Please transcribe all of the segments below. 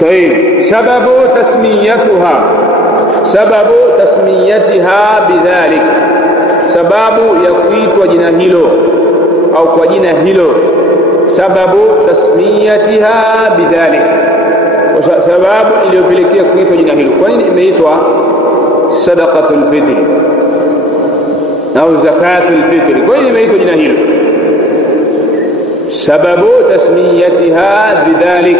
طيب sababu tasmiyatiha bidhalik, sababu ya kuitwa jina hilo au kwa jina hilo. Sababu tasmiyatiha bidhalik, sababu iliyopelekea kuitwa jina hilo. Kwa nini imeitwa sadaqatul fitr au zakatul fitr? Kwa nini imeitwa jina hilo? Sababu tasmiyatiha bidhalik,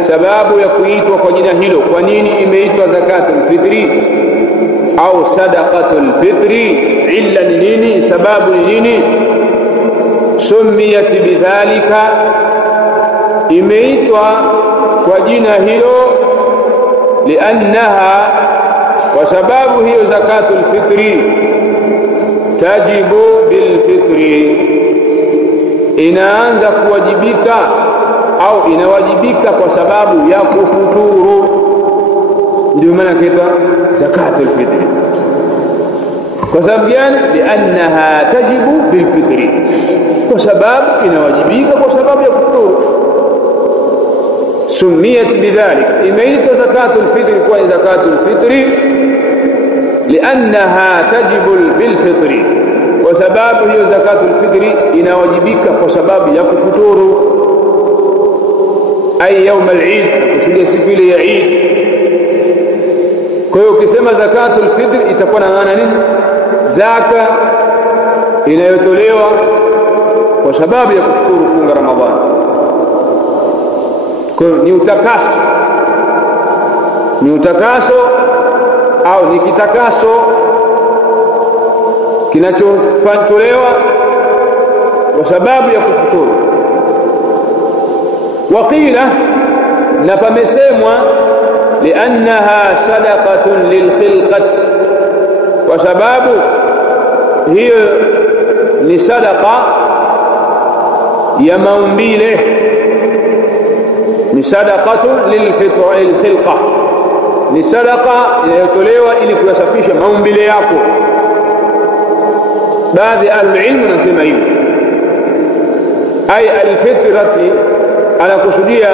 sababu ya kuitwa kwa jina hilo. Kwa nini imeitwa zakatul fitri au sadaqatul fitri? Illa ni nini? Sababu ni nini? Sumiyat bidhalika, imeitwa kwa jina hilo liannaha, kwa sababu hiyo zakatul fitri tajibu bilfitri, inaanza kuwajibika au inawajibika kwa sababu ya kufuturu. Ndio maana kaitwa zakatul fitri. Kwa sababu gani? Liannaha tajibu bilfitri, kwa sababu inawajibika kwa sababu ya kufuturu. Sumiyat bidhalik, imeitwa zakatul fitri kwa zakatul fitri liannaha tajibu bilfitri, kwa sababu hiyo zakatul fitri inawajibika kwa sababu ya kufuturu. Ay يوم العيد, kusudia siku ile ya Eid. Kwa hiyo ukisema zakatul fitr itakuwa na maana nini? Zaka inayotolewa kwa sababu ya kufuturu funga Ramadhani. Kwa hiyo ni utakaso au ni kitakaso kinachotolewa kwa sababu ya kufuturu. Waqila, na pamesemwa liannaha sadaqatun lilkhilqat, kwa sababu hiyo ni sadaqa ya maumbile, ni sadaqatun lilkhilqa, ni sadaqa inayotolewa ili kuyasafisha maumbile yako. Baadhi ahlulilmu wanasema hivi, ay alfitrati, anakusudia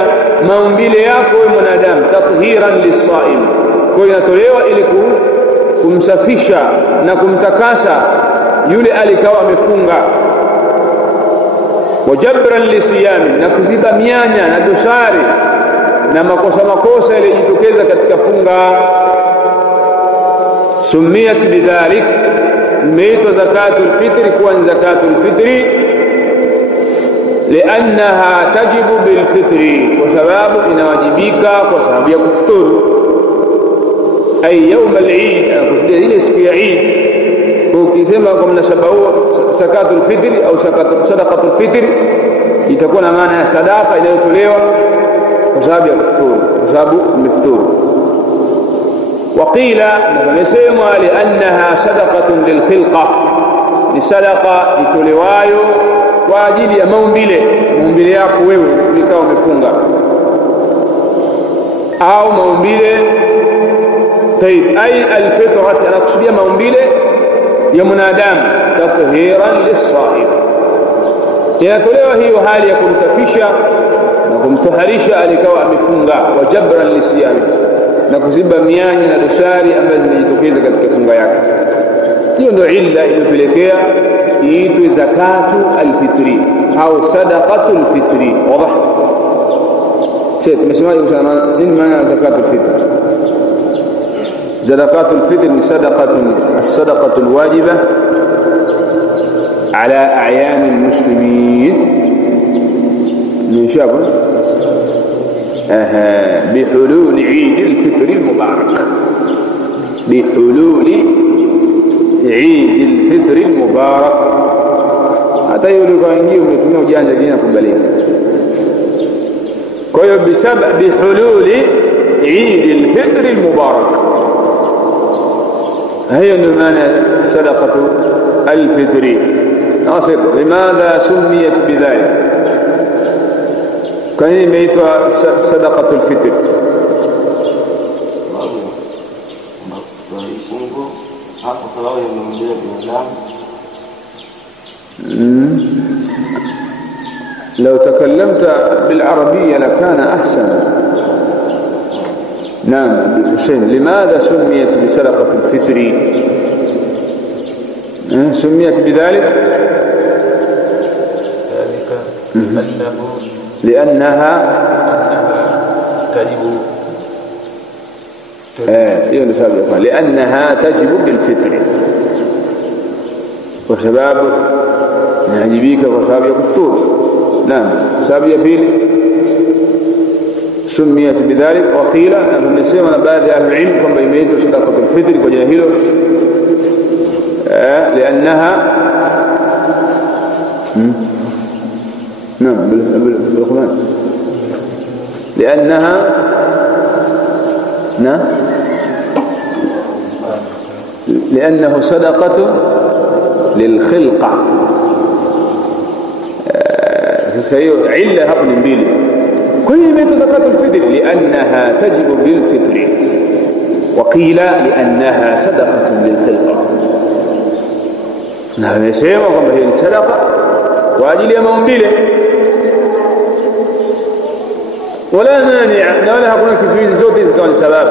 maumbile yako wewe mwanadamu, tathiran lisaim, kwa inatolewa ili kumsafisha na kumtakasa yule alikawa amefunga. Wajabran lisiyami, na kuziba mianya na dosari na makosa yaliyojitokeza katika funga. Sumiyat bidhalik, imeitwa zakatul fitri kuwa ni zakatul fitri liannaha tajibu bilfitri, kwa sababu inawajibika kwa sababu ya kufuturu. Ay يوم العيد, kusudia ile siku ya Eid. Ukisema kwa mnasaba huo zakatul fitri au sadaqatul fitri, itakuwa na maana ya sadaqa inayotolewa kwa sababu ya kufuturu, kwa sababu umefuturu. Waqila, na pamesemwa liannaha sadaqatun lilkhilqa, ni sadaqa itolewayo kwa ajili ya maumbile yako wewe ulikao umefunga, au maumbile. Tayib, ay alfitrat, anakusudia maumbile ya mwanadamu, tathiran lisaim, inatolewa hiyo hali ya kumsafisha na kumtaharisha alikawa amefunga. Wajabran lisiyami, na kuziba mianya na dosari ambazo zinajitokeza katika funga yake. Hiyo ndio illa iliyopelekea iitwe zakatu alfitri au sadaqatul fitri. Wazi? Sheikh, tumesemaje kusema nini maana zakatul fitr? Zakatul fitr ni sadaqatul wajiba ala a'yan almuslimin min shabu بحلول عيد الفطر المبارك، بحلول عيد الفطر المبارك. hata yule kwa wengine umetumia ujanja jina kubalika. Kwa hiyo bisababi hululi Eid al-Fitr al-Mubarak, hiyo ndio maana sadaqatu al-fitri. Nasir, limadha sumiyat bidhalik? Kwa nini imeitwa sadaqatu al-fitr? hapo sababu ya maumbile binadamu. لو تكلمت بالعربية لكان أحسن. نعم حسين لماذا سميت بصدقة الفطر؟ سميت بذلك لأنها تجب لأنها تجب بالفطر وسباب يعجبك وسباب يكفتور. نعم سباب يبيل سميت بذلك. وقيل نسمع بعض أهل العلم كما يميت صدقة الفطر وجاهله لأنها نعم بالقرآن لأنها نعم لأنه صدقة للخلقة. علة هبن بيلي كل ما زكاة الفطر لأنها تجب بالفطر. وقيل لأنها صدقة للخلقة. نعم يسمى كما هي صدقة واجل يا مومبيله ولا مانع ولا هكذا كسبين زوتي زكاة سبب